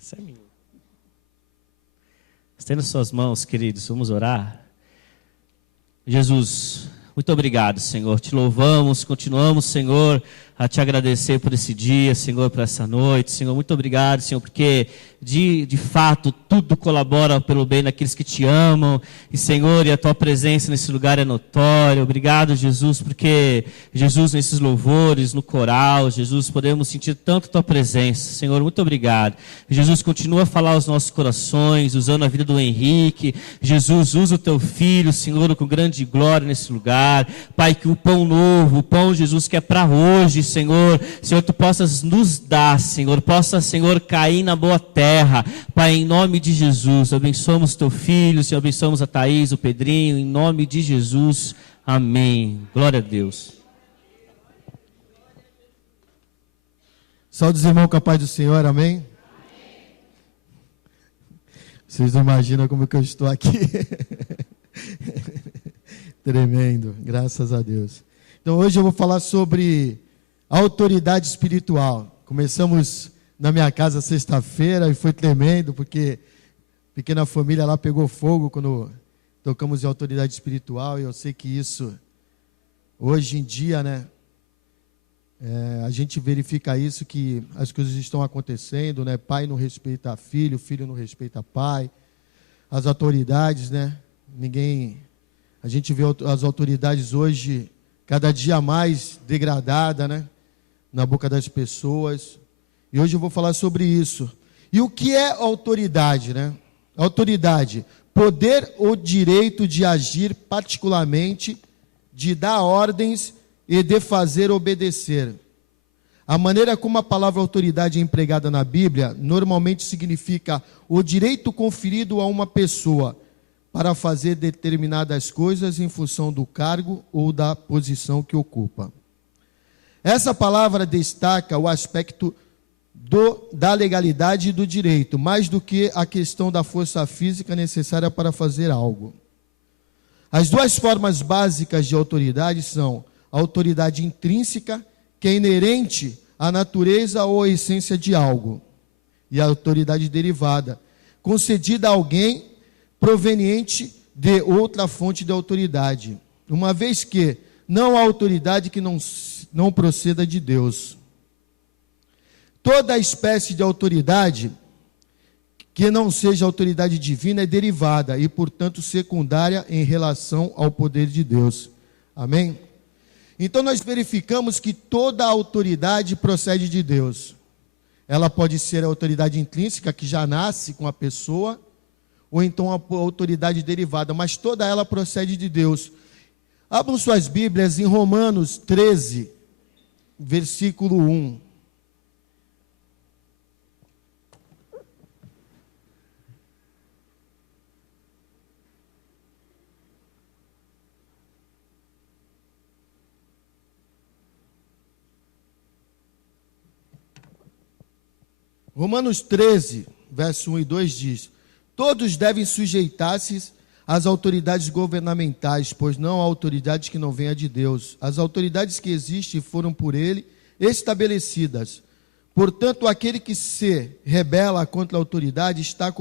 Isso é minha. Estenda suas mãos, queridos, vamos orar. Jesus, muito obrigado, Senhor. Te louvamos, continuamos, Senhor, a te agradecer por esse dia, Senhor, por essa noite. Senhor, muito obrigado, Senhor, porque de fato tudo colabora pelo bem daqueles que te amam. E, Senhor, e a tua presença nesse lugar é notória. Obrigado, Jesus, porque, Jesus, nesses louvores, no coral, Jesus, podemos sentir tanto a tua presença. Senhor, muito obrigado. Jesus, continua a falar aos nossos corações, usando a vida do Henrique. Jesus, usa o teu filho, Senhor, com grande glória nesse lugar. Pai, que o pão novo, o pão, Jesus, que é para hoje, Senhor, tu possas nos dar, Senhor, possa, Senhor, cair na boa terra. Pai, em nome de Jesus, abençoamos teu filho, Senhor, abençoamos a Thaís, o Pedrinho, em nome de Jesus, amém. Glória a Deus. Saúde os irmãos com a paz do Senhor, amém? Amém. Vocês não imaginam como que eu estou aqui. Tremendo, graças a Deus. Então hoje eu vou falar sobre autoridade espiritual. Começamos na minha casa sexta-feira e foi tremendo, porque a pequena família lá pegou fogo quando tocamos em autoridade espiritual, e eu sei que isso, hoje em dia, né, a gente verifica isso, que as coisas estão acontecendo, né, pai não respeita filho, filho não respeita pai, as autoridades, né, a gente vê as autoridades hoje cada dia mais degradada, né, na boca das pessoas. E hoje eu vou falar sobre isso. E o que é autoridade, né? Autoridade, poder ou direito de agir particularmente, de dar ordens e de fazer obedecer. A maneira como a palavra autoridade é empregada na Bíblia, normalmente significa o direito conferido a uma pessoa para fazer determinadas coisas em função do cargo ou da posição que ocupa. Essa palavra destaca o aspecto da legalidade e do direito, mais do que a questão da força física necessária para fazer algo. As duas formas básicas de autoridade são a autoridade intrínseca, que é inerente à natureza ou à essência de algo, e a autoridade derivada, concedida a alguém proveniente de outra fonte de autoridade, uma vez que não há autoridade que não proceda de Deus. Toda espécie de autoridade que não seja autoridade divina é derivada e, portanto, secundária em relação ao poder de Deus. Amém? Então, nós verificamos que toda autoridade procede de Deus. Ela pode ser a autoridade intrínseca, que já nasce com a pessoa, ou então a autoridade derivada, mas toda ela procede de Deus. Abram suas Bíblias em Romanos 13, versículo 1. Romanos 13, verso 1 e 2 diz: todos devem sujeitar-se às autoridades governamentais, pois não há autoridade que não venha de Deus. As autoridades que existem foram por ele estabelecidas. Portanto, aquele que se rebela contra a autoridade está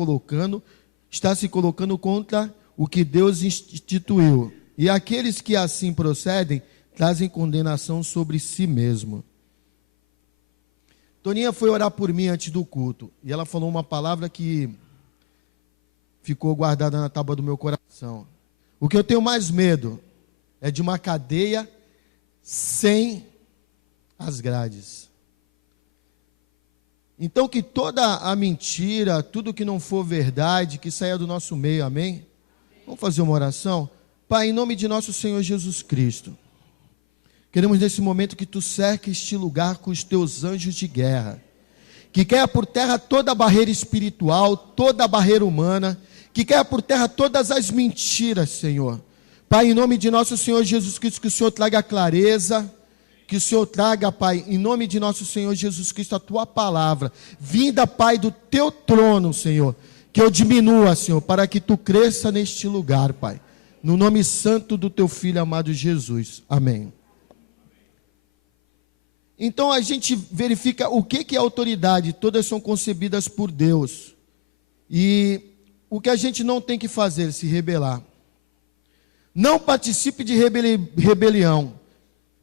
se colocando contra o que Deus instituiu. E aqueles que assim procedem trazem condenação sobre si mesmo. Toninha foi orar por mim antes do culto, e ela falou uma palavra que ficou guardada na tábua do meu coração. O que eu tenho mais medo é de uma cadeia sem as grades. Então, que toda a mentira, tudo que não for verdade, que saia do nosso meio, amém? Vamos fazer uma oração? Pai, em nome de nosso Senhor Jesus Cristo, queremos nesse momento que tu cerques este lugar com os teus anjos de guerra, que caia por terra toda a barreira espiritual, toda a barreira humana, que caia por terra todas as mentiras, Senhor. Pai, em nome de nosso Senhor Jesus Cristo, que o Senhor traga clareza, que o Senhor traga, Pai, em nome de nosso Senhor Jesus Cristo, a tua palavra, vinda, Pai, do teu trono, Senhor, que eu diminua, Senhor, para que tu cresça neste lugar, Pai, no nome santo do teu Filho amado Jesus, amém. Então a gente verifica o que é autoridade. Todas são concebidas por Deus. E o que a gente não tem que fazer? Se rebelar. Não participe de rebelião,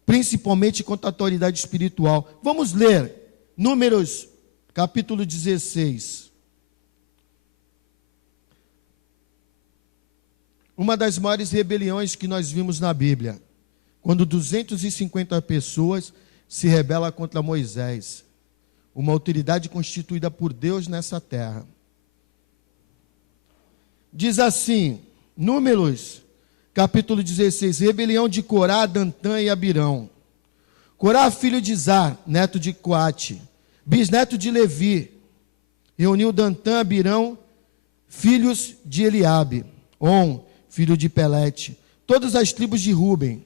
principalmente contra a autoridade espiritual. Vamos ler Números, capítulo 16. Uma das maiores rebeliões que nós vimos na Bíblia, quando 250 pessoas se rebelam contra Moisés, uma autoridade constituída por Deus nessa terra. Diz assim, Números, capítulo 16, rebelião de Corá, Dantã e Abirão. Corá, filho de Zar, neto de Coate, bisneto de Levi, reuniu Dantã, Abirão, filhos de Eliabe, On, filho de Pelete, todas as tribos de Ruben.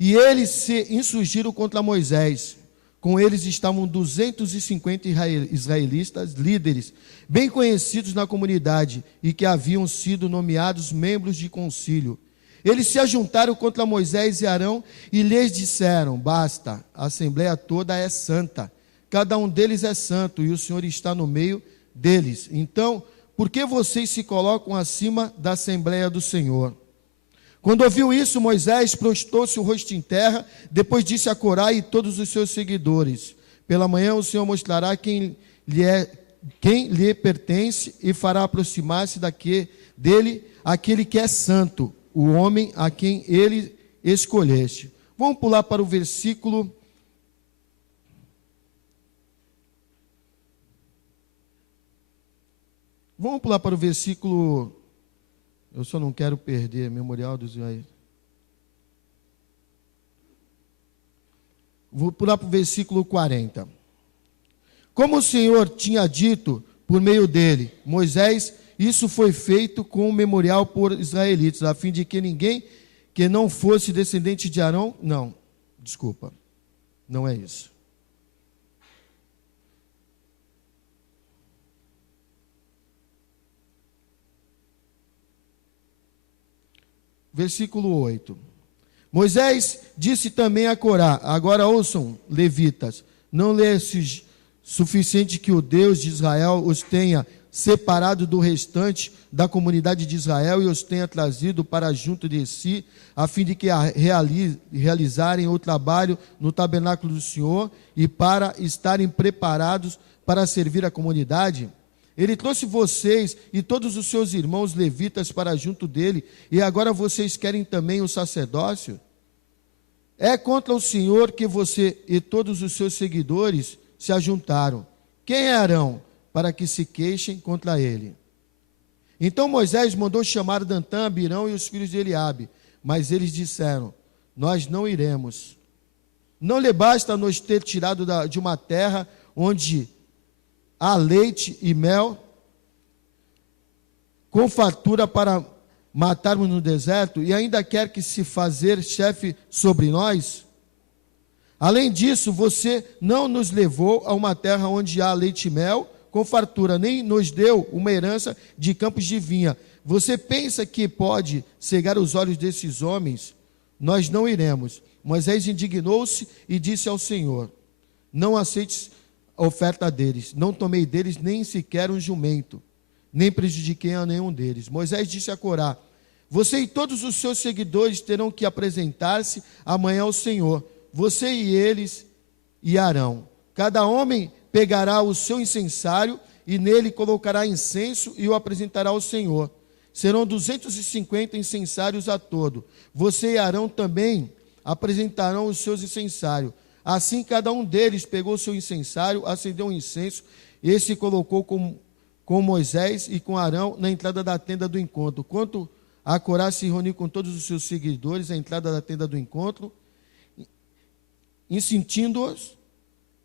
E eles se insurgiram contra Moisés. Com eles estavam 250 israelitas, líderes, bem conhecidos na comunidade, e que haviam sido nomeados membros de concílio. Eles se ajuntaram contra Moisés e Arão e lhes disseram: basta, a assembleia toda é santa, cada um deles é santo, e o Senhor está no meio deles. Então, por que vocês se colocam acima da assembleia do Senhor? Quando ouviu isso, Moisés prostrou-se o rosto em terra, depois disse a Corá e todos os seus seguidores: pela manhã o Senhor mostrará quem lhe pertence e fará aproximar-se dele aquele que é santo, o homem a quem ele escolheste. Vamos pular para o versículo... Vamos pular para o versículo... Eu só não quero perder, Memorial dos Israelitas. Vou pular para o versículo 40. Como o Senhor tinha dito por meio dele, Moisés, isso foi feito com um memorial por israelitas, a fim de que ninguém que não fosse descendente de Arão... Não, desculpa, não é isso. Versículo 8. Moisés disse também a Corá: agora ouçam, levitas, não lhe é suficiente que o Deus de Israel os tenha separado do restante da comunidade de Israel e os tenha trazido para junto de si, a fim de que realizarem o trabalho no tabernáculo do Senhor e para estarem preparados para servir a comunidade? Ele trouxe vocês e todos os seus irmãos levitas para junto dele, e agora vocês querem também o sacerdócio? É contra o Senhor que você e todos os seus seguidores se ajuntaram. Quem é Arão para que se queixem contra ele? Então Moisés mandou chamar Dantã, Abirão e os filhos de Eliabe, mas eles disseram: nós não iremos. Não lhe basta nos ter tirado de uma terra onde há leite e mel, com fartura para matarmos no deserto, e ainda quer que se fazer chefe sobre nós? Além disso, você não nos levou a uma terra onde há leite e mel, com fartura, nem nos deu uma herança de campos de vinha. Você pensa que pode cegar os olhos desses homens? Nós não iremos. Moisés indignou-se e disse ao Senhor: não aceites a oferta deles, não tomei deles nem sequer um jumento, nem prejudiquei a nenhum deles. Moisés disse a Corá: você e todos os seus seguidores terão que apresentar-se amanhã ao Senhor, você e eles e Arão. Cada homem pegará o seu incensário e nele colocará incenso e o apresentará ao Senhor. Serão 250 incensários a todo. Você e Arão também apresentarão os seus incensários. Assim, cada um deles pegou o seu incensário, acendeu um incenso, e se colocou com Moisés e com Arão na entrada da tenda do encontro. Quanto a Corá se reuniu com todos os seus seguidores à entrada da tenda do encontro, incentindo-os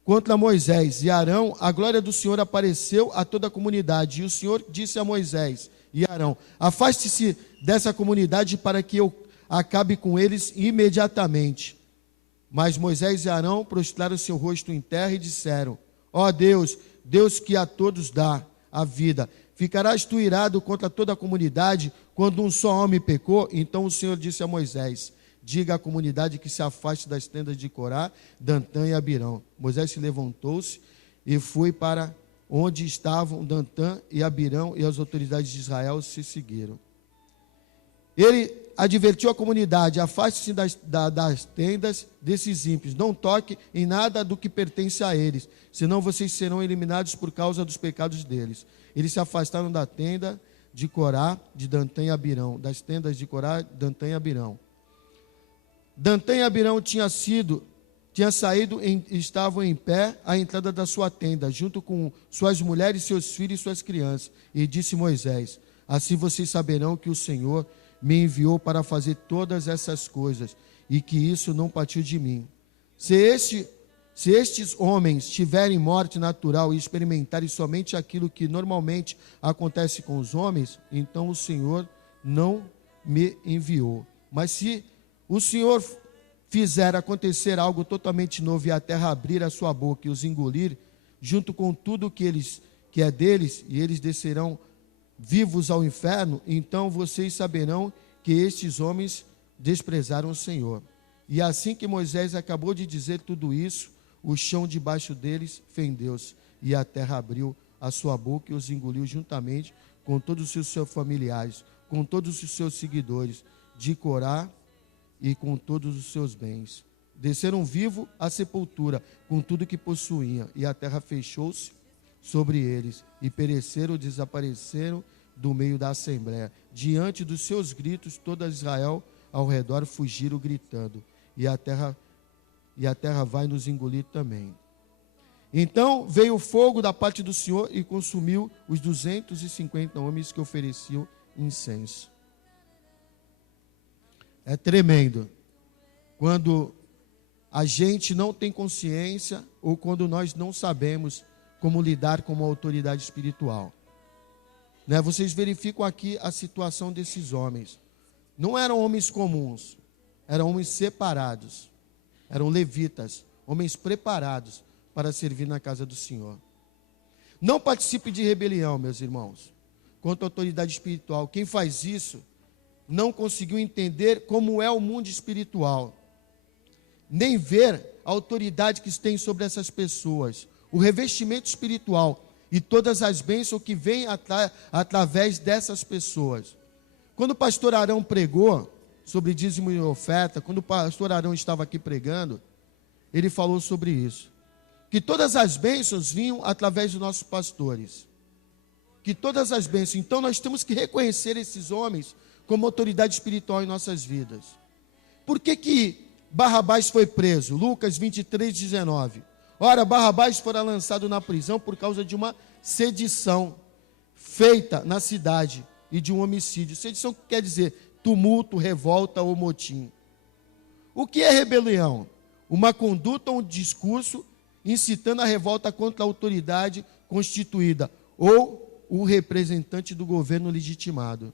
contra Moisés e Arão, a glória do Senhor apareceu a toda a comunidade. E o Senhor disse a Moisés e Arão: afaste-se dessa comunidade para que eu acabe com eles imediatamente. Mas Moisés e Arão prostraram seu rosto em terra e disseram: ó Deus, Deus que a todos dá a vida, ficarás tu irado contra toda a comunidade quando um só homem pecou? Então o Senhor disse a Moisés: diga à comunidade que se afaste das tendas de Corá, Dantã e Abirão. Moisés se levantou-se e foi para onde estavam Dantã e Abirão, e as autoridades de Israel se seguiram. Ele advertiu a comunidade: afaste-se das tendas desses ímpios, não toque em nada do que pertence a eles, senão vocês serão eliminados por causa dos pecados deles. Eles se afastaram da tenda de Corá, de Dantã e Abirão, das tendas de Corá, Dantã e Abirão. Dantã e Abirão tinha saído e estavam em pé à entrada da sua tenda, junto com suas mulheres, seus filhos e suas crianças. E disse Moisés: assim vocês saberão que o Senhor me enviou para fazer todas essas coisas, e que isso não partiu de mim. Se estes homens tiverem morte natural e experimentarem somente aquilo que normalmente acontece com os homens, então o Senhor não me enviou. Mas se o Senhor fizer acontecer algo totalmente novo, e a terra abrir a sua boca e os engolir, junto com tudo que é deles, e eles descerão vivos ao inferno, então vocês saberão que estes homens desprezaram o Senhor. E assim que Moisés acabou de dizer tudo isso, o chão debaixo deles fendeu-se, e a terra abriu a sua boca e os engoliu juntamente com todos os seus familiares, com todos os seus seguidores de Corá e com todos os seus bens. Desceram vivo à sepultura, com tudo que possuíam, e a terra fechou-se sobre eles, e pereceram ou desapareceram do meio da assembleia. Diante dos seus gritos, toda Israel ao redor fugiram gritando, e a terra vai nos engolir também. Então veio o fogo da parte do Senhor e consumiu os 250 homens que ofereciam incenso. É tremendo quando a gente não tem consciência, ou quando nós não sabemos como lidar com uma autoridade espiritual. Vocês verificam aqui a situação desses homens. Não eram homens comuns, eram homens separados, eram levitas, homens preparados para servir na casa do Senhor. Não participe de rebelião, meus irmãos, contra a autoridade espiritual. Quem faz isso não conseguiu entender como é o mundo espiritual, nem ver a autoridade que tem sobre essas pessoas, o revestimento espiritual e todas as bênçãos que vêm através dessas pessoas. Quando o pastor Arão pregou sobre dízimo e oferta, quando o pastor Arão estava aqui pregando, ele falou sobre isso, que todas as bênçãos vinham através dos nossos pastores, que todas as bênçãos. Então nós temos que reconhecer esses homens como autoridade espiritual em nossas vidas. Por que Barrabás foi preso? Lucas 23:19. Ora, Barrabás fora lançado na prisão por causa de uma sedição feita na cidade e de um homicídio. Sedição quer dizer tumulto, revolta ou motim. O que é rebelião? Uma conduta ou um discurso incitando a revolta contra a autoridade constituída ou o representante do governo legitimado.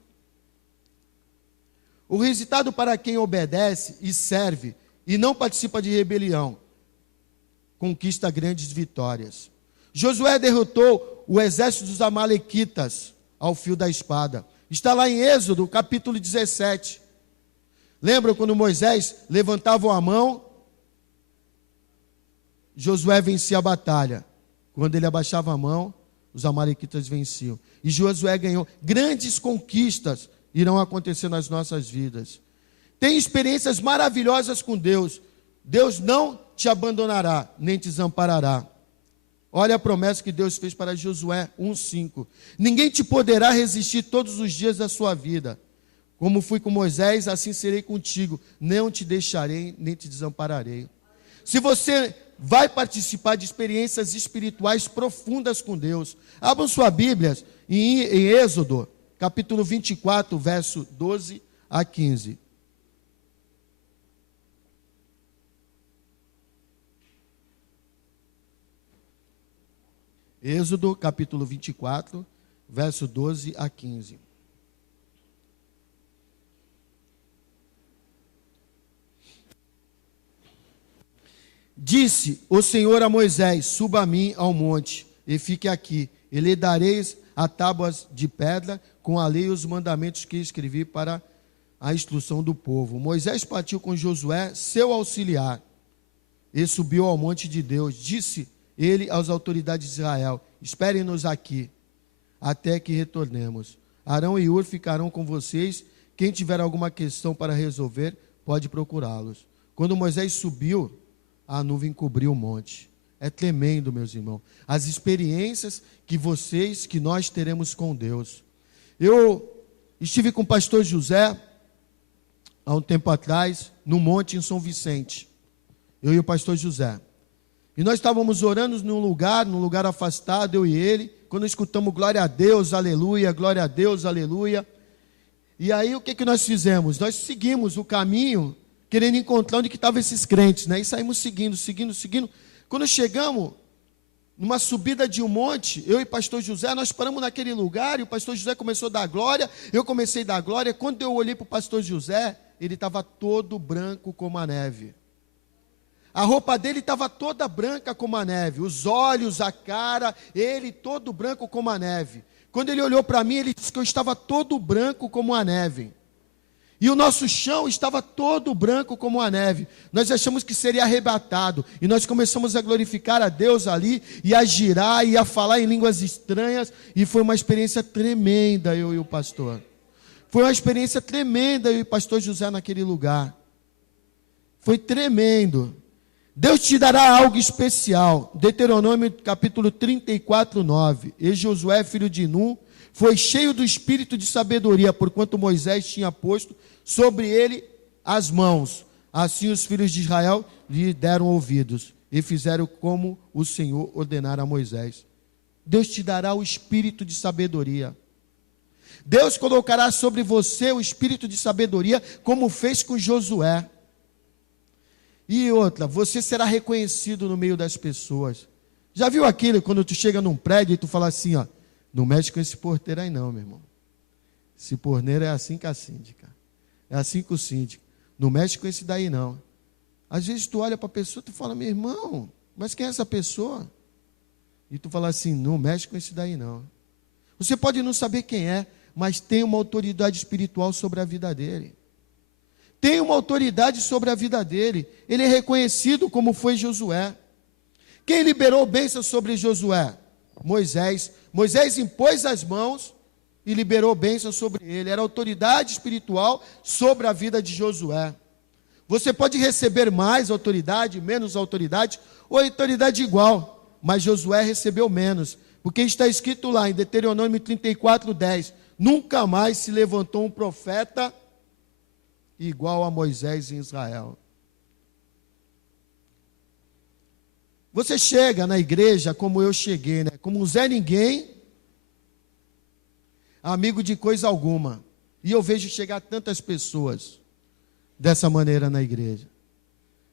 O resultado para quem obedece e serve e não participa de rebelião conquista grandes vitórias. Josué derrotou o exército dos amalequitas ao fio da espada. Está lá em Êxodo, capítulo 17. Lembram quando Moisés levantava a mão? Josué vencia a batalha. Quando ele abaixava a mão, os amalequitas venciam. E Josué ganhou. Grandes conquistas irão acontecer nas nossas vidas. Tem experiências maravilhosas com Deus. Deus não te abandonará, nem te desamparará. Olha a promessa que Deus fez para Josué 1:5. Ninguém te poderá resistir todos os dias da sua vida. Como fui com Moisés, assim serei contigo. Não te deixarei, nem te desampararei. Se você vai participar de experiências espirituais profundas com Deus, abram sua Bíblia em Êxodo, capítulo 24, verso 12 a 15. Êxodo, capítulo 24, verso 12 a 15. Disse o Senhor a Moisés: suba a mim ao monte e fique aqui, e lhe dareis a tábuas de pedra com a lei e os mandamentos que escrevi para a instrução do povo. Moisés partiu com Josué, seu auxiliar, e subiu ao monte de Deus. Disse ele às autoridades de Israel: esperem-nos aqui, até que retornemos. Arão e Hur ficarão com vocês. Quem tiver alguma questão para resolver, pode procurá-los. Quando Moisés subiu, a nuvem cobriu o monte. É tremendo, meus irmãos, as experiências que nós teremos com Deus. Eu estive com o pastor José, há um tempo atrás, no monte em São Vicente. Eu e o pastor José. E nós estávamos orando num lugar afastado, eu e ele, quando escutamos glória a Deus, aleluia, glória a Deus, aleluia. E aí o que nós fizemos? Nós seguimos o caminho, querendo encontrar onde que estavam esses crentes, né? E saímos seguindo. Quando chegamos numa subida de um monte, eu e o pastor José, nós paramos naquele lugar, e o pastor José começou a dar glória, eu comecei a dar glória. Quando eu olhei para o pastor José, ele estava todo branco como a neve. A roupa dele estava toda branca como a neve, os olhos, a cara, ele todo branco como a neve. Quando ele olhou para mim, ele disse que eu estava todo branco como a neve. E o nosso chão estava todo branco como a neve. Nós achamos que seria arrebatado. E nós começamos a glorificar a Deus ali, e a girar, e a falar em línguas estranhas. E foi uma experiência tremenda, eu e o pastor. Foi uma experiência tremenda, eu e o pastor José naquele lugar. Foi tremendo. Deus te dará algo especial. Deuteronômio capítulo 34, 9. E Josué, filho de Nun, foi cheio do espírito de sabedoria, porquanto Moisés tinha posto sobre ele as mãos. Assim os filhos de Israel lhe deram ouvidos e fizeram como o Senhor ordenara a Moisés. Deus te dará o espírito de sabedoria. Deus colocará sobre você o espírito de sabedoria, como fez com Josué. E outra, você será reconhecido no meio das pessoas. Já viu aquilo quando tu chega num prédio e tu fala assim, ó, não mexe com esse porteiro aí não, meu irmão. Esse porteiro é assim com a síndica. É assim com o síndico. Não mexe com esse daí não. Às vezes tu olha para a pessoa e tu fala, meu irmão, mas quem é essa pessoa? E tu fala assim, não mexe com esse daí não. Você pode não saber quem é, mas tem uma autoridade espiritual sobre a vida dele. Tem uma autoridade sobre a vida dele. Ele é reconhecido como foi Josué. Quem liberou bênção sobre Josué? Moisés. Moisés impôs as mãos e liberou bênção sobre ele. Era autoridade espiritual sobre a vida de Josué. Você pode receber mais autoridade, menos autoridade, ou autoridade igual, mas Josué recebeu menos, porque está escrito lá em Deuteronômio 34, 10, nunca mais se levantou um profeta igual a Moisés em Israel. Você chega na igreja como eu cheguei, né? Como um Zé Ninguém, amigo de coisa alguma. E eu vejo chegar tantas pessoas dessa maneira na igreja.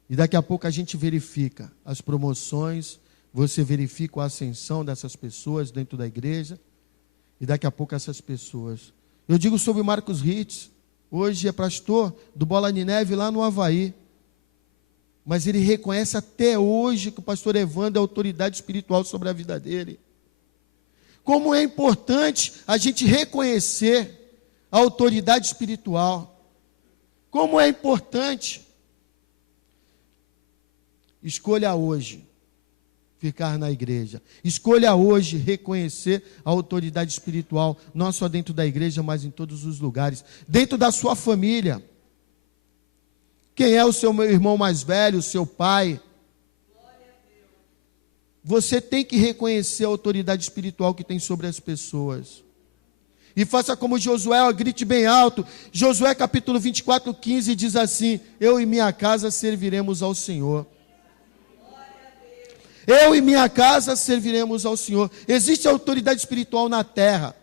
E daqui a pouco a gente verifica as promoções, você verifica a ascensão dessas pessoas dentro da igreja. E daqui a pouco essas pessoas. Eu digo sobre o Marcos Ritz. Hoje é pastor do Bola de Neve lá no Havaí. Mas ele reconhece até hoje que o pastor Evandro é autoridade espiritual sobre a vida dele. Como é importante a gente reconhecer a autoridade espiritual. Como é importante. Escolha hoje ficar na igreja. Escolha hoje reconhecer a autoridade espiritual, não só dentro da igreja, mas em todos os lugares. Dentro da sua família. Quem é o seu irmão mais velho, o seu pai? Você tem que reconhecer a autoridade espiritual que tem sobre as pessoas. E faça como Josué, grite bem alto. Josué capítulo 24, 15 diz assim: eu e minha casa serviremos ao Senhor. Eu e minha casa serviremos ao Senhor. Existe autoridade espiritual na terra,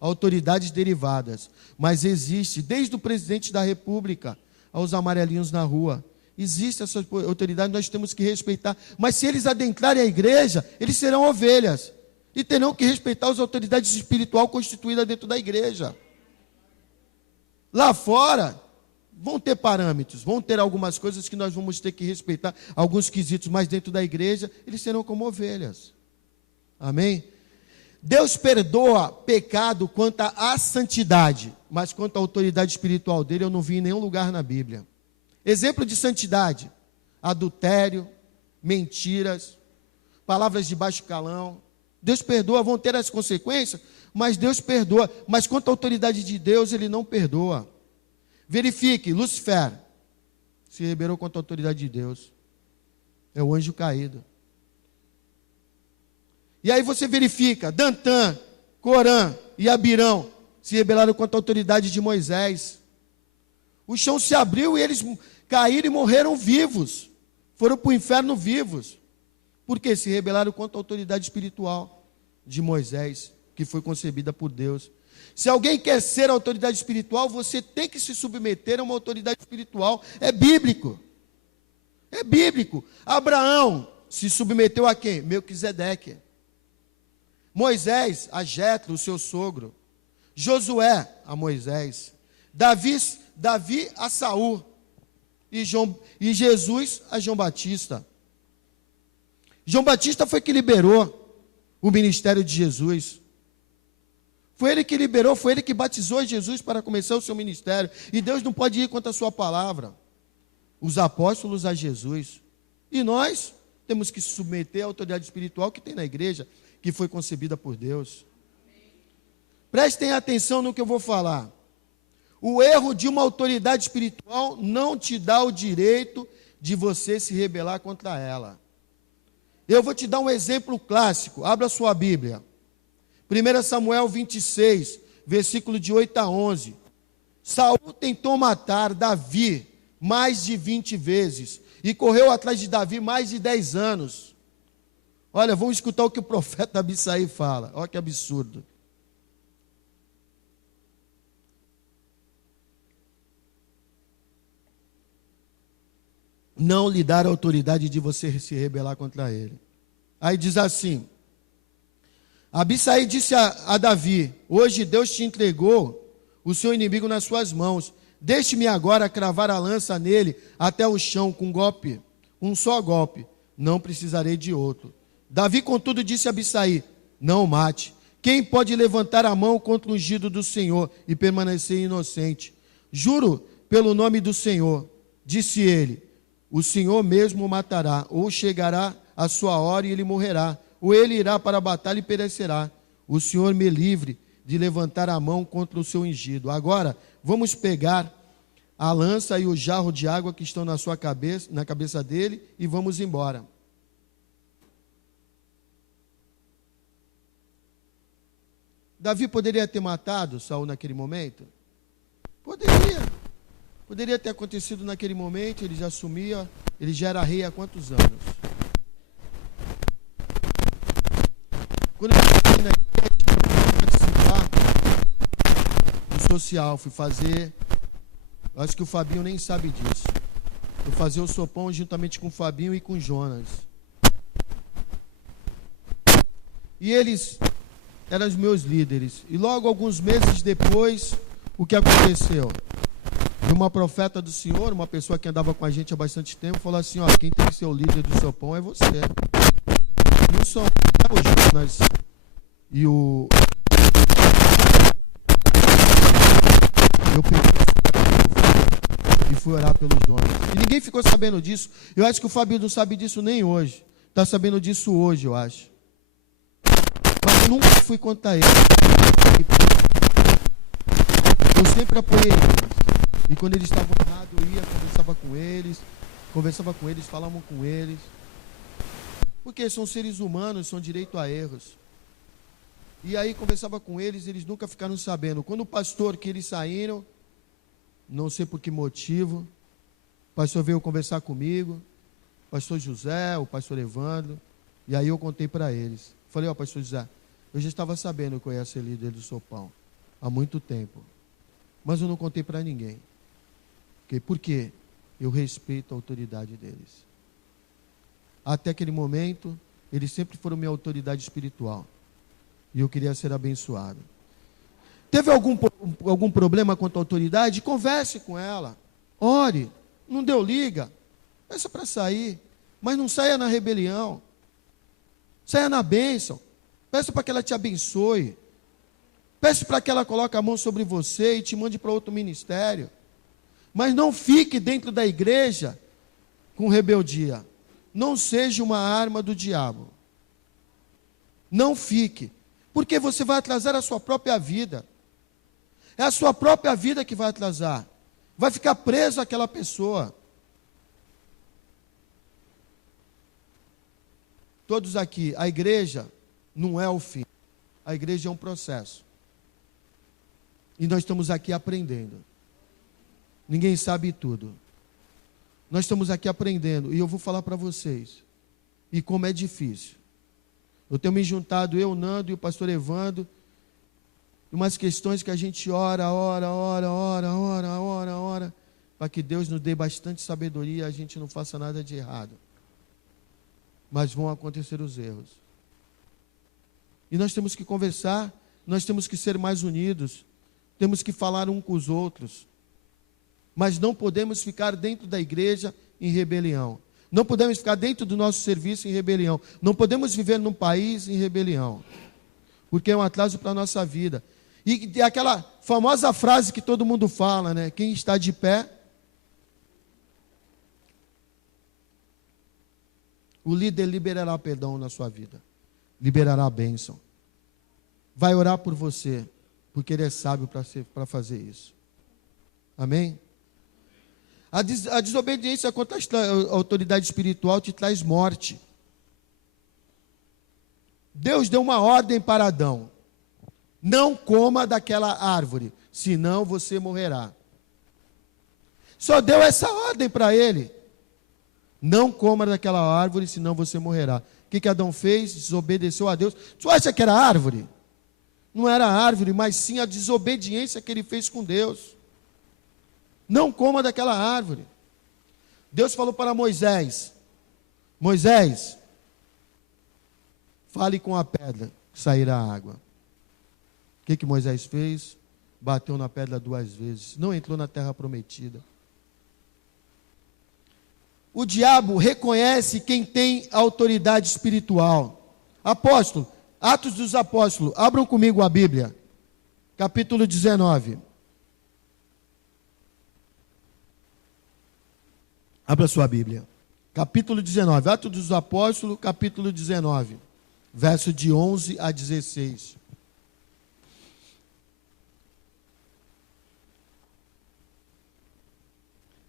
autoridades derivadas, mas existe, desde o presidente da república aos amarelinhos na rua, existe essa autoridade, nós temos que respeitar. Mas se eles adentrarem a igreja, eles serão ovelhas, e terão que respeitar as autoridades espirituais constituídas dentro da igreja. Lá fora, vão ter parâmetros, vão ter algumas coisas que nós vamos ter que respeitar, alguns quesitos, mas dentro da igreja, eles serão como ovelhas. Amém? Deus perdoa pecado quanto à santidade, mas quanto à autoridade espiritual dele, eu não vi em nenhum lugar na Bíblia. Exemplo de santidade: adultério, mentiras, palavras de baixo calão. Deus perdoa, vão ter as consequências, mas Deus perdoa. Mas quanto à autoridade de Deus, ele não perdoa. Verifique, Lúcifer se rebelou contra a autoridade de Deus. É o anjo caído. E aí você verifica, Dantã, Corã e Abirão se rebelaram contra a autoridade de Moisés. O chão se abriu e eles caíram e morreram vivos. Foram para o inferno vivos. Porque se rebelaram contra a autoridade espiritual de Moisés, que foi concebida por Deus. Se alguém quer ser autoridade espiritual, você tem que se submeter a uma autoridade espiritual. É bíblico. É bíblico. Abraão se submeteu a quem? Melquisedeque. Moisés a Jetro, o seu sogro. Josué a Moisés. Davi a Saul. E Jesus a João Batista. João Batista foi que liberou o ministério de Jesus. Foi ele que liberou, foi ele que batizou Jesus para começar o seu ministério. E Deus não pode ir contra a sua palavra. Os apóstolos a Jesus. E nós temos que se submeter à autoridade espiritual que tem na igreja, que foi concebida por Deus. Prestem atenção no que eu vou falar. O erro de uma autoridade espiritual não te dá o direito de você se rebelar contra ela. Eu vou te dar um exemplo clássico. Abra sua Bíblia. 1 Samuel 26, versículo de 8 a 11. Saul tentou matar Davi mais de 20 vezes e correu atrás de Davi mais de 10 anos. Olha, vamos escutar o que o profeta Abissai fala. Olha que absurdo. Não lhe dar a autoridade de você se rebelar contra ele. Aí diz assim: Abissai disse a Davi: hoje Deus te entregou o seu inimigo nas suas mãos. Deixe-me agora cravar a lança nele até o chão com um só golpe. Não precisarei de outro. Davi, contudo, disse a Abissai: não o mate. Quem pode levantar a mão contra o ungido do Senhor e permanecer inocente? Juro pelo nome do Senhor, disse ele, o Senhor mesmo o matará, ou chegará a sua hora e ele morrerá, ou ele irá para a batalha e perecerá. O Senhor me livre de levantar a mão contra o seu ungido. Agora, vamos pegar a lança e o jarro de água que estão na cabeça dele, e vamos embora. Davi poderia ter matado Saul naquele momento? Poderia. Poderia ter acontecido naquele momento, ele já assumia, ele já era rei há quantos anos? Quando eu fui na igreja, participar do social, fui fazer, acho que o Fabinho nem sabe disso. Fui fazer o sopão juntamente com o Fabinho e com o Jonas. E eles eram os meus líderes. E logo, alguns meses depois, o que aconteceu? Uma profeta do Senhor, uma pessoa que andava com a gente há bastante tempo, falou assim: ó, quem tem que ser o líder do sopão é você. Não são o Jonas e o... Eu peguei e fui orar pelos Jonas. E ninguém ficou sabendo disso. Eu acho que o Fabio não sabe disso nem hoje. Está sabendo disso hoje, eu acho. Mas eu nunca fui contra ele. Eu sempre apoiei eles. E quando eles estavam errados, eu ia, conversava com eles, falava com eles. Porque são seres humanos, são direito a erros. E aí conversava com eles, eles nunca ficaram sabendo. Quando o pastor que eles saíram, não sei por que motivo, o pastor veio conversar comigo, o pastor José, o pastor Evandro, e aí eu contei para eles. Falei: ó, pastor José, eu já estava sabendo que eu ia ser líder do sopão há muito tempo, mas eu não contei para ninguém. Por quê? Eu respeito a autoridade deles. Até aquele momento, eles sempre foram minha autoridade espiritual. E eu queria ser abençoado. Teve algum problema quanto à autoridade? Converse com ela. Ore. Não deu liga. Peça para sair. Mas não saia na rebelião. Saia na bênção. Peça para que ela te abençoe. Peço para que ela coloque a mão sobre você e te mande para outro ministério. Mas não fique dentro da igreja com rebeldia. Não seja uma arma do diabo. Não fique. Porque você vai atrasar a sua própria vida. É a sua própria vida que vai atrasar. Vai ficar preso àquela pessoa. Todos aqui, a igreja não é o fim. A igreja é um processo. E nós estamos aqui aprendendo. Ninguém sabe tudo. Nós estamos aqui aprendendo. E eu vou falar para vocês. E como é difícil. Eu tenho me juntado, eu, Nando e o pastor Evandro, umas questões que a gente ora, para que Deus nos dê bastante sabedoria e a gente não faça nada de errado. Mas vão acontecer os erros. E nós temos que conversar, nós temos que ser mais unidos, temos que falar um com os outros. Mas não podemos ficar dentro da igreja em rebelião. Não podemos ficar dentro do nosso serviço em rebelião. Não podemos viver num país em rebelião. Porque é um atraso para a nossa vida. E aquela famosa frase que todo mundo fala, né? Quem está de pé, o líder liberará perdão na sua vida. Liberará a bênção. Vai orar por você, porque ele é sábio para fazer isso. Amém? A desobediência contra a autoridade espiritual te traz morte. Deus deu uma ordem para Adão. Não coma daquela árvore, senão você morrerá. Só deu essa ordem para ele. Não coma daquela árvore, senão você morrerá. O que Adão fez? Desobedeceu a Deus. Você acha que era árvore? Não era árvore, mas sim a desobediência que ele fez com Deus. Não coma daquela árvore. Deus falou para Moisés: Moisés, fale com a pedra, que sairá água. O que Moisés fez? Bateu na pedra 2 vezes. Não entrou na terra prometida. O diabo reconhece quem tem autoridade espiritual. Apóstolo, Atos dos Apóstolos, abram comigo a Bíblia, capítulo 19. Abra sua Bíblia. Capítulo 19. Atos dos Apóstolos, capítulo 19. Verso de 11 a 16.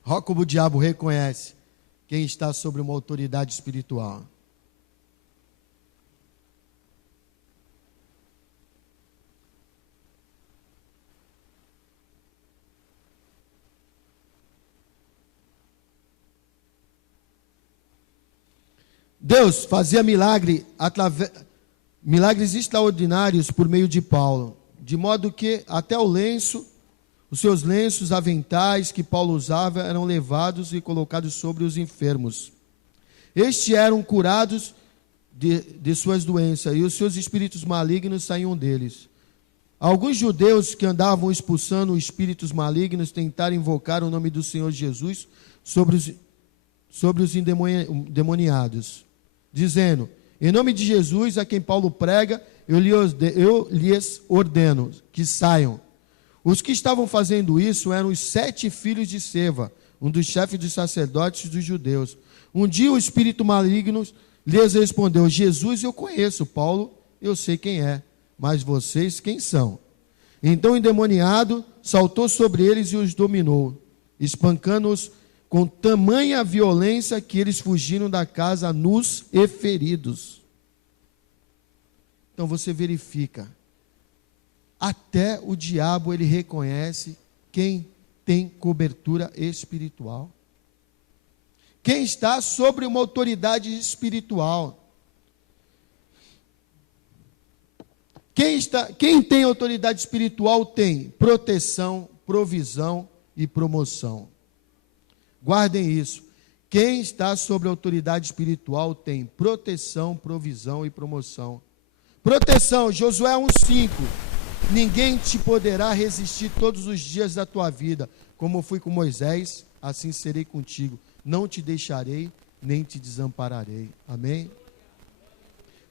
Olha como o diabo reconhece quem está sobre uma autoridade espiritual. Deus fazia milagres extraordinários por meio de Paulo, de modo que até o lenço, os seus lenços, aventais que Paulo usava eram levados e colocados sobre os enfermos. Estes eram curados de suas doenças, e os seus espíritos malignos saíam deles. Alguns judeus que andavam expulsando espíritos malignos tentaram invocar o nome do Senhor Jesus sobre os endemoniados, dizendo: em nome de Jesus, a quem Paulo prega, eu lhes ordeno que saiam. Os que estavam fazendo isso eram os 7 filhos de Seva, um dos chefes dos sacerdotes dos judeus. Um dia o espírito maligno lhes respondeu: Jesus eu conheço, Paulo eu sei quem é, mas vocês quem são? Então o endemoniado saltou sobre eles e os dominou, espancando-os com tamanha violência que eles fugiram da casa nus e feridos. Então você verifica, até o diabo ele reconhece quem tem cobertura espiritual. Quem está sobre uma autoridade espiritual. Quem tem autoridade espiritual tem proteção, provisão e promoção. Guardem isso. Quem está sobre a autoridade espiritual tem proteção, provisão e promoção. Proteção, Josué 1,5. Ninguém te poderá resistir todos os dias da tua vida. Como eu fui com Moisés, assim serei contigo. Não te deixarei, nem te desampararei. Amém?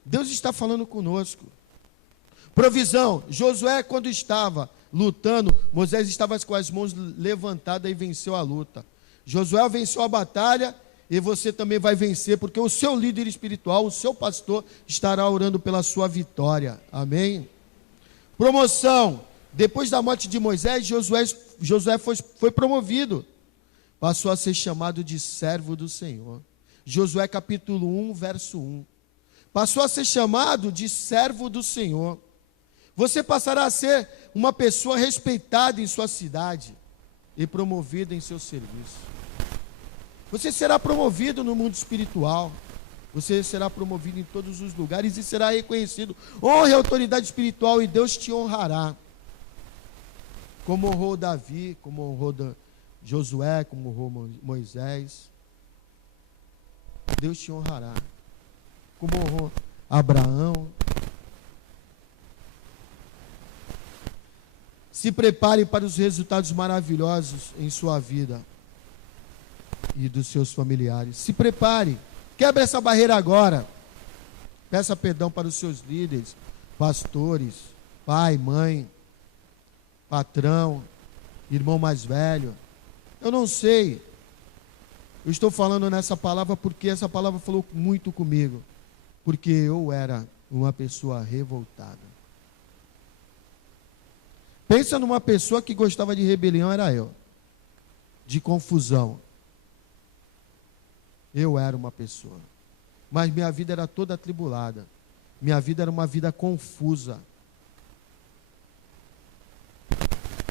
Deus está falando conosco. Provisão. Josué, quando estava lutando, Moisés estava com as mãos levantadas e venceu a luta. Josué venceu a batalha e você também vai vencer, porque o seu líder espiritual, o seu pastor, estará orando pela sua vitória. Amém? Promoção. Depois da morte de Moisés, Josué foi promovido. Passou a ser chamado de servo do Senhor. Josué capítulo 1, verso 1. Passou a ser chamado de servo do Senhor. Você passará a ser uma pessoa respeitada em sua cidade e promovida em seu serviço. Você será promovido no mundo espiritual. Você será promovido em todos os lugares e será reconhecido. Honra e autoridade espiritual e Deus te honrará. Como honrou Davi, como honrou Josué, como honrou Moisés. Deus te honrará. Como honrou Abraão. Se prepare para os resultados maravilhosos em sua vida e dos seus familiares. Se prepare. Quebre essa barreira agora. Peça perdão para os seus líderes, pastores, pai, mãe, patrão, irmão mais velho. Eu não sei. Eu estou falando nessa palavra porque essa palavra falou muito comigo. Porque eu era uma pessoa revoltada. Pensa numa pessoa que gostava de rebelião, era eu. De confusão. Eu era uma pessoa. Mas minha vida era toda atribulada. Minha vida era uma vida confusa.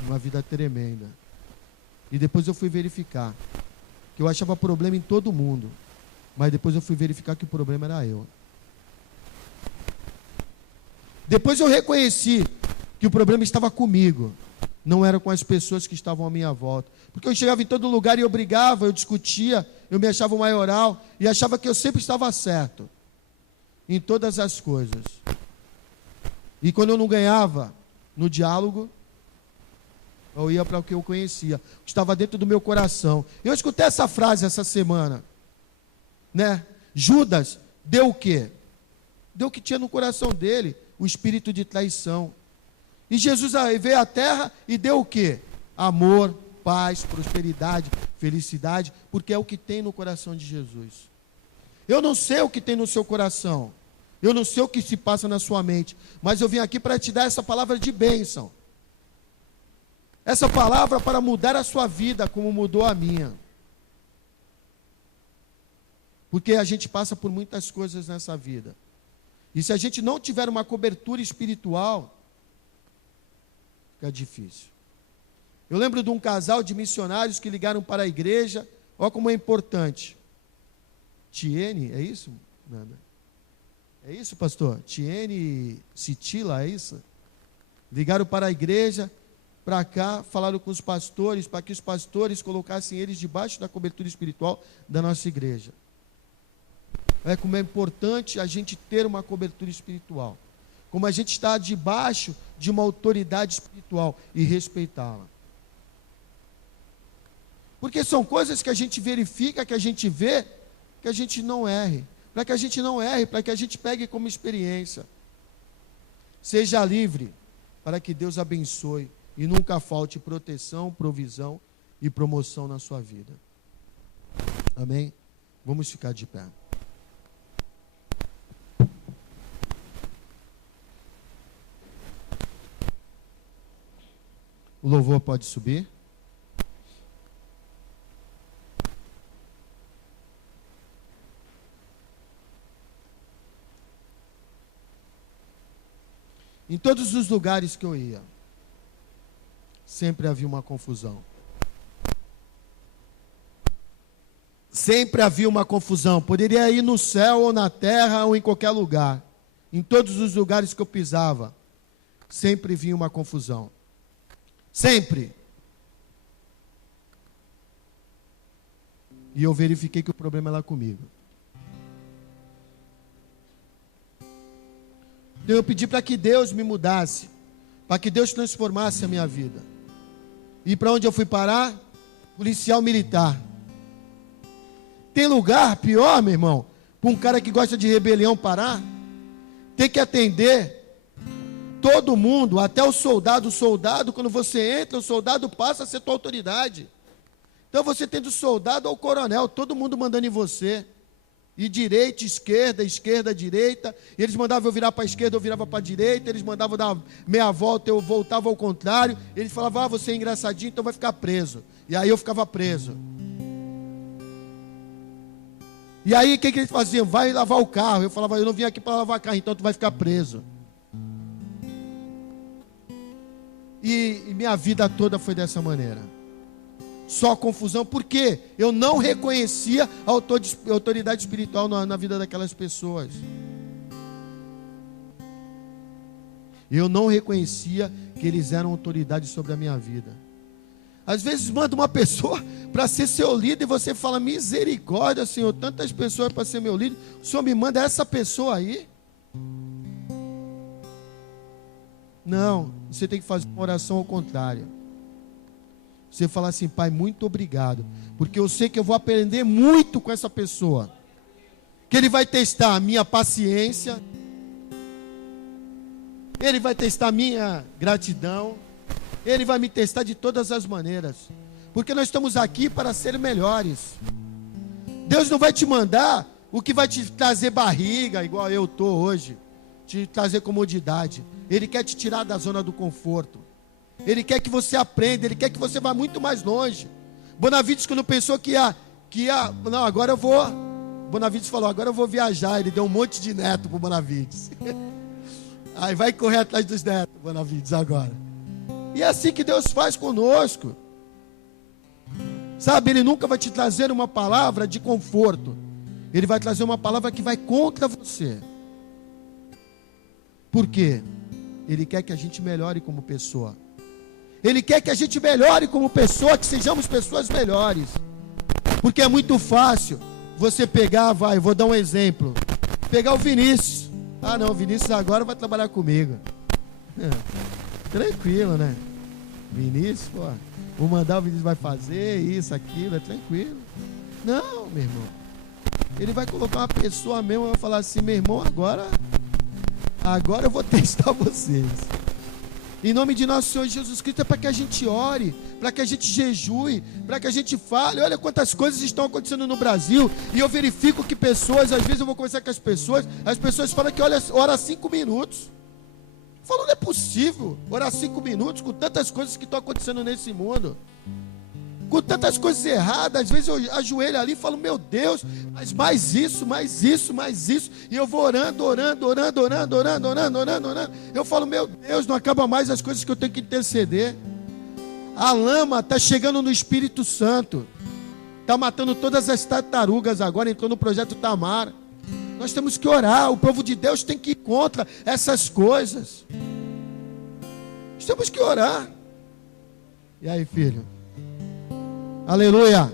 Uma vida tremenda. E depois eu fui verificar que eu achava problema em todo mundo. Mas depois eu fui verificar que o problema era eu. Depois eu reconheci que o problema estava comigo, não era com as pessoas que estavam à minha volta. Porque eu chegava em todo lugar e eu brigava, eu discutia, eu me achava o maioral e achava que eu sempre estava certo em todas as coisas. E quando eu não ganhava no diálogo, eu ia para o que eu conhecia, que estava dentro do meu coração. Eu escutei essa frase essa semana, né? Judas deu o quê? Deu o que tinha no coração dele, o espírito de traição. E Jesus veio à terra e deu o quê? Amor, paz, prosperidade, felicidade, porque é o que tem no coração de Jesus. Eu não sei o que tem no seu coração, eu não sei o que se passa na sua mente, mas eu vim aqui para te dar essa palavra de bênção. Essa palavra para mudar a sua vida, como mudou a minha. Porque a gente passa por muitas coisas nessa vida. E se a gente não tiver uma cobertura espiritual, fica difícil. Eu lembro de um casal de missionários que ligaram para a igreja. Olha como é importante. Tiene, é isso? Nada. É isso, pastor? Tiene e Citila, é isso? Ligaram para a igreja, para cá, falaram com os pastores, para que os pastores colocassem eles debaixo da cobertura espiritual da nossa igreja. É como é importante a gente ter uma cobertura espiritual. Como a gente está debaixo de uma autoridade espiritual e respeitá-la. Porque são coisas que a gente verifica, que a gente vê, que a gente não erre. Para que a gente não erre, para que a gente pegue como experiência. Seja livre, para que Deus abençoe e nunca falte proteção, provisão e promoção na sua vida. Amém? Vamos ficar de pé. O louvor pode subir. Em todos os lugares que eu ia, sempre havia uma confusão. Sempre havia uma confusão. Poderia ir no céu ou na terra ou em qualquer lugar. Em todos os lugares que eu pisava, sempre vinha uma confusão. Sempre. E eu verifiquei que o problema era comigo. Então eu pedi para que Deus me mudasse, para que Deus transformasse a minha vida. E para onde eu fui parar? Policial militar. Tem lugar pior, meu irmão, para um cara que gosta de rebelião parar? Tem que atender Todo mundo, até o soldado, quando você entra, o soldado passa a ser tua autoridade. Então você tem do soldado ao coronel, todo mundo mandando em você. E direita, esquerda, direita. E eles mandavam eu virar para a esquerda, eu virava para a direita. Eles mandavam dar meia volta, eu voltava ao contrário. Eles falavam, você é engraçadinho, então vai ficar preso. E aí eu ficava preso. E aí o que eles faziam? Vai lavar o carro. Eu falava, eu não vim aqui para lavar carro, então tu vai ficar preso. E minha vida toda foi dessa maneira. Só confusão, porque eu não reconhecia a autoridade espiritual na vida daquelas pessoas. Eu não reconhecia que eles eram autoridade sobre a minha vida. Às vezes manda uma pessoa para ser seu líder e você fala, misericórdia, Senhor, tantas pessoas para ser meu líder, o Senhor me manda essa pessoa aí? Não, você tem que fazer uma oração ao contrário. Você fala assim, Pai, muito obrigado, porque eu sei que eu vou aprender muito com essa pessoa, que Ele vai testar a minha paciência, Ele vai testar a minha gratidão, Ele vai me testar de todas as maneiras, porque nós estamos aqui para ser melhores. Deus não vai te mandar o que vai te trazer barriga, igual eu estou hoje, te trazer comodidade. Ele quer te tirar da zona do conforto. Ele quer que você aprenda, Ele quer que você vá muito mais longe. Bonavides, quando pensou que ia, não, agora eu vou. Bonavides falou, agora eu vou viajar. Ele deu um monte de neto para o Bonavides. Aí vai correr atrás dos netos, Bonavides, agora. E é assim que Deus faz conosco. Sabe, Ele nunca vai te trazer uma palavra de conforto. Ele vai trazer uma palavra que vai contra você. Por quê? Ele quer que a gente melhore como pessoa. Ele quer que a gente melhore como pessoa, que sejamos pessoas melhores. Porque é muito fácil você pegar, vou dar um exemplo. Pegar o Vinícius. Ah não, o Vinícius agora vai trabalhar comigo. Tranquilo, né? Vinícius, pô, vou mandar, o Vinícius vai fazer isso, aquilo, é tranquilo. Não, meu irmão. Ele vai colocar uma pessoa mesmo, vai falar assim, meu irmão, agora eu vou testar vocês. Em nome de nosso Senhor Jesus Cristo, é para que a gente ore, para que a gente jejue, para que a gente fale. Olha quantas coisas estão acontecendo no Brasil. E eu verifico que pessoas, às vezes eu vou conversar com as pessoas falam que ora 5 minutos. Eu falo, não é possível orar 5 minutos com tantas coisas que estão acontecendo nesse mundo. Com tantas coisas erradas, às vezes eu ajoelho ali e falo, meu Deus, mas mais isso. E eu vou orando. Eu falo, meu Deus, não acaba mais as coisas que eu tenho que interceder. A lama está chegando no Espírito Santo. Está matando todas as tartarugas agora, entrou no projeto Tamar. Nós temos que orar, o povo de Deus tem que ir contra essas coisas. Nós temos que orar. E aí, filho? Aleluia.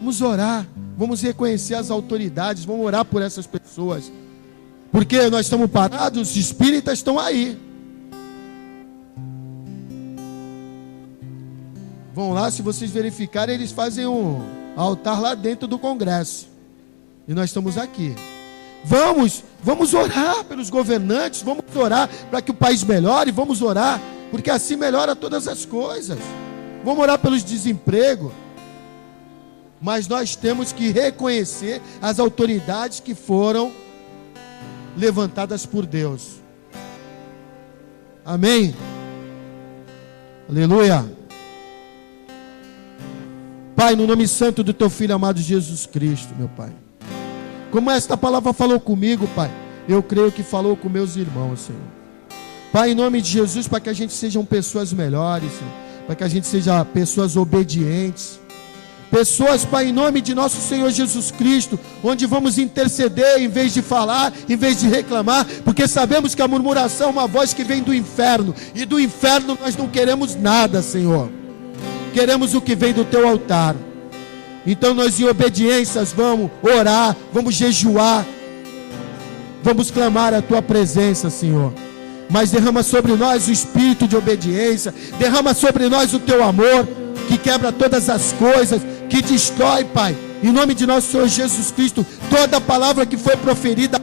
Vamos orar, vamos reconhecer as autoridades, vamos orar por essas pessoas, porque nós estamos parados, os espíritas estão aí. Vão lá, se vocês verificarem, eles fazem um altar lá dentro do Congresso, e nós estamos aqui. Vamos orar pelos governantes, vamos orar para que o país melhore, vamos orar, porque assim melhora todas as coisas. Vamos orar pelos desempregos. Mas nós temos que reconhecer as autoridades que foram levantadas por Deus. Amém? Aleluia. Pai, no nome santo do Teu Filho amado Jesus Cristo, meu Pai. Como esta palavra falou comigo, Pai, eu creio que falou com meus irmãos, Senhor. Pai, em nome de Jesus, para que a gente sejam pessoas melhores, Senhor. Para que a gente seja pessoas obedientes. Pessoas, Pai, em nome de nosso Senhor Jesus Cristo, onde vamos interceder em vez de falar, em vez de reclamar, porque sabemos que a murmuração é uma voz que vem do inferno, e do inferno nós não queremos nada, Senhor. Queremos o que vem do Teu altar. Então nós em obediências vamos orar, vamos jejuar, vamos clamar a Tua presença, Senhor. Mas derrama sobre nós o espírito de obediência, derrama sobre nós o Teu amor, que quebra todas as coisas, que destrói, Pai, Em nome de nosso Senhor Jesus Cristo, toda palavra que foi proferida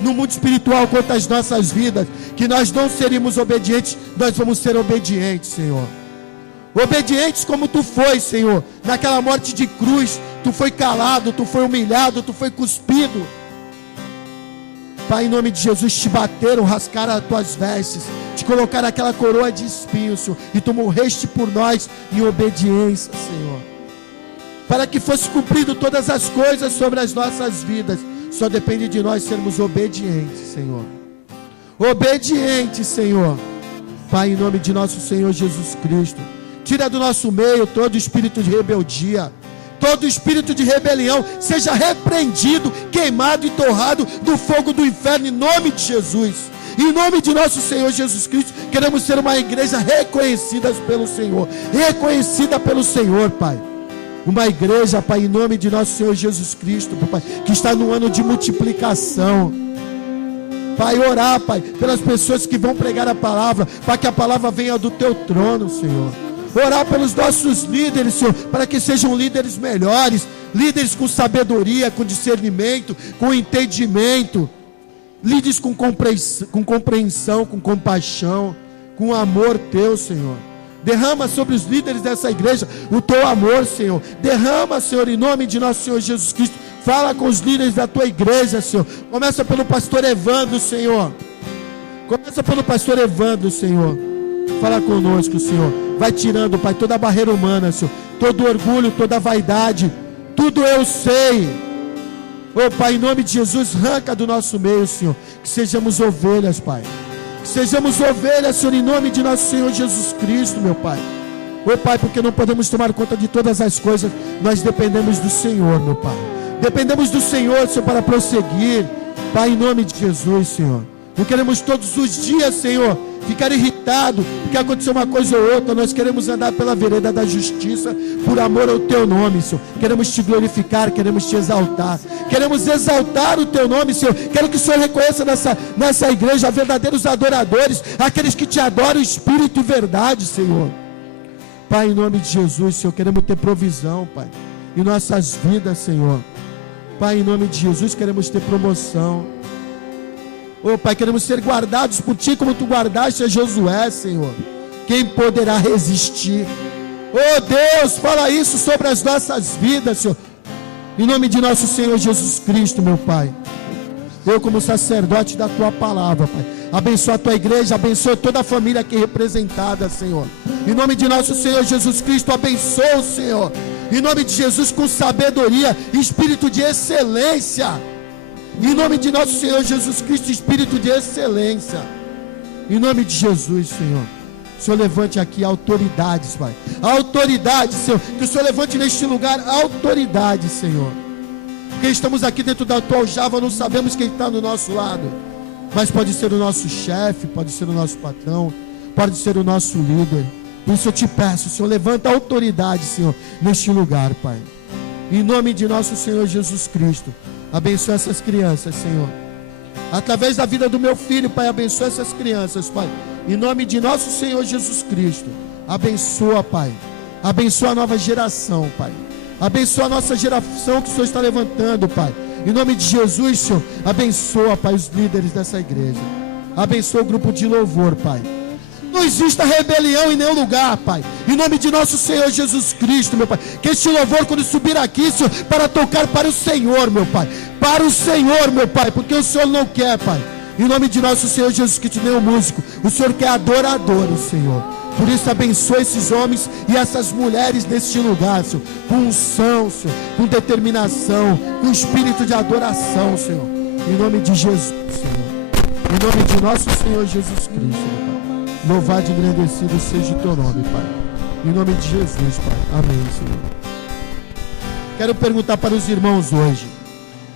no mundo espiritual contra as nossas vidas, que nós não seríamos obedientes, nós vamos ser obedientes, Senhor. Obedientes como tu foi, Senhor, naquela morte de cruz. Tu foi calado, tu foi humilhado, tu foi cuspido. Pai, em nome de Jesus, te bateram, rascaram as tuas vestes, te colocaram aquela coroa de espinhos, Senhor, e tu morreste por nós em obediência, Senhor, para que fosse cumprido todas as coisas sobre as nossas vidas. Só depende de nós sermos obedientes, Senhor. Obedientes, Senhor. Pai, em nome de nosso Senhor Jesus Cristo, tira do nosso meio todo espírito de rebeldia, todo espírito de rebelião, seja repreendido, queimado e torrado do fogo do inferno, em nome de Jesus. Em nome de nosso Senhor Jesus Cristo, queremos ser uma igreja reconhecida pelo Senhor, reconhecida pelo Senhor, Pai. Uma igreja, Pai, em nome de nosso Senhor Jesus Cristo, Pai, que está no ano de multiplicação. Pai, orar, Pai, pelas pessoas que vão pregar a palavra, para que a palavra venha do Teu trono, Senhor. Orar pelos nossos líderes, Senhor, para que sejam líderes melhores, líderes com sabedoria, com discernimento, com entendimento, líderes com compreensão, com compaixão, com amor Teu, Senhor. Derrama sobre os líderes dessa igreja o Teu amor, Senhor. Derrama, Senhor, em nome de nosso Senhor Jesus Cristo. Fala com os líderes da Tua igreja, Senhor. Começa pelo pastor Evandro, Senhor. Começa pelo pastor Evandro, Senhor. Fala conosco, Senhor. Vai tirando, Pai, toda a barreira humana, Senhor. Todo orgulho, toda a vaidade. Tudo eu sei. Oh, Pai, em nome de Jesus, arranca do nosso meio, Senhor. Que sejamos ovelhas, Pai. Que sejamos ovelhas, Senhor, em nome de nosso Senhor Jesus Cristo, meu Pai. Oh, Pai, porque não podemos tomar conta de todas as coisas. Nós dependemos do Senhor, meu Pai. Dependemos do Senhor, Senhor, para prosseguir. Pai, em nome de Jesus, Senhor. Não queremos todos os dias, Senhor, ficar irritado porque aconteceu uma coisa ou outra. Nós queremos andar pela vereda da justiça, por amor ao Teu nome, Senhor. Queremos Te glorificar, queremos Te exaltar. Queremos exaltar o Teu nome, Senhor. Quero que o Senhor reconheça nessa igreja verdadeiros adoradores, aqueles que Te adoram em espírito e verdade, Senhor. Pai, em nome de Jesus, Senhor, queremos ter provisão, Pai, em nossas vidas, Senhor. Pai, em nome de Jesus, queremos ter promoção. Oh, Pai, queremos ser guardados por Ti, como Tu guardaste a Josué, Senhor. Quem poderá resistir? Oh, Deus, fala isso sobre as nossas vidas, Senhor. Em nome de nosso Senhor Jesus Cristo, meu Pai. Eu, como sacerdote da Tua palavra, Pai, abençoa a Tua igreja, abençoa toda a família aqui representada, Senhor. Em nome de nosso Senhor Jesus Cristo, abençoa o Senhor. Em nome de Jesus, com sabedoria, espírito de excelência. Em nome de nosso Senhor Jesus Cristo, espírito de excelência. Em nome de Jesus, Senhor. O Senhor levante aqui autoridades, Pai. Autoridade, Senhor. Que o Senhor levante neste lugar autoridade, Senhor. Porque estamos aqui dentro da Tua aljava, não sabemos quem está do nosso lado. Mas pode ser o nosso chefe, pode ser o nosso patrão, pode ser o nosso líder. Por isso eu te peço, Senhor, levanta a autoridade, Senhor, neste lugar, Pai. Em nome de nosso Senhor Jesus Cristo. Abençoa essas crianças, Senhor. Através da vida do meu filho, Pai, abençoa essas crianças, Pai. Em nome de nosso Senhor Jesus Cristo. Abençoa, Pai. Abençoa a nova geração, Pai. Abençoa a nossa geração que o Senhor está levantando, Pai. Em nome de Jesus, Senhor. Abençoa, Pai, os líderes dessa igreja. Abençoa o grupo de louvor, Pai. Não exista rebelião em nenhum lugar, Pai. Em nome de nosso Senhor Jesus Cristo, meu Pai. Que este louvor, quando subir aqui, Senhor, para tocar para o Senhor, meu Pai. Para o Senhor, meu Pai. Porque o Senhor não quer, Pai. Em nome de nosso Senhor Jesus Cristo, nem o músico. O Senhor quer adoradores, Senhor. Por isso, abençoa esses homens e essas mulheres neste lugar, Senhor. Com unção, Senhor. Com determinação. Com espírito de adoração, Senhor. Em nome de Jesus, Senhor. Em nome de nosso Senhor Jesus Cristo, meu Pai. Louvado e engrandecido seja o Teu nome, Pai. Em nome de Jesus, Pai. Amém, Senhor. Quero perguntar para os irmãos hoje: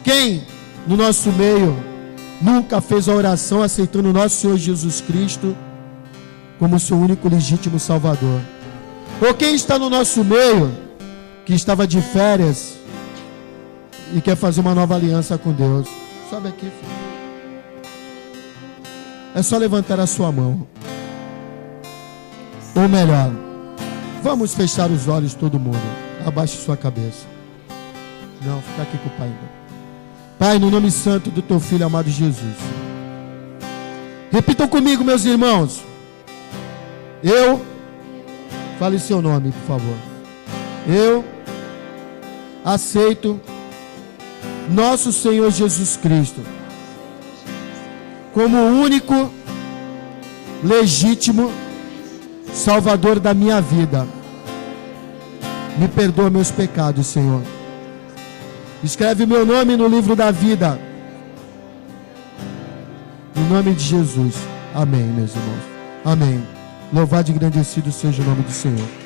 quem no nosso meio nunca fez a oração aceitando o nosso Senhor Jesus Cristo como seu único legítimo Salvador? Ou quem está no nosso meio que estava de férias e quer fazer uma nova aliança com Deus? Sobe aqui, filho. É só levantar a sua mão. Ou melhor, vamos fechar os olhos todo mundo. Abaixe sua cabeça. Não, fica aqui com o Pai então. Pai, no nome santo do teu Filho amado Jesus. Repitam comigo, meus irmãos. Fale seu nome, por favor. Eu aceito nosso Senhor Jesus Cristo como o único, legítimo Salvador da minha vida. Me perdoa meus pecados, Senhor. Escreve meu nome no livro da vida. Em nome de Jesus. Amém, meus irmãos. Amém. Louvado e engrandecido seja o nome do Senhor.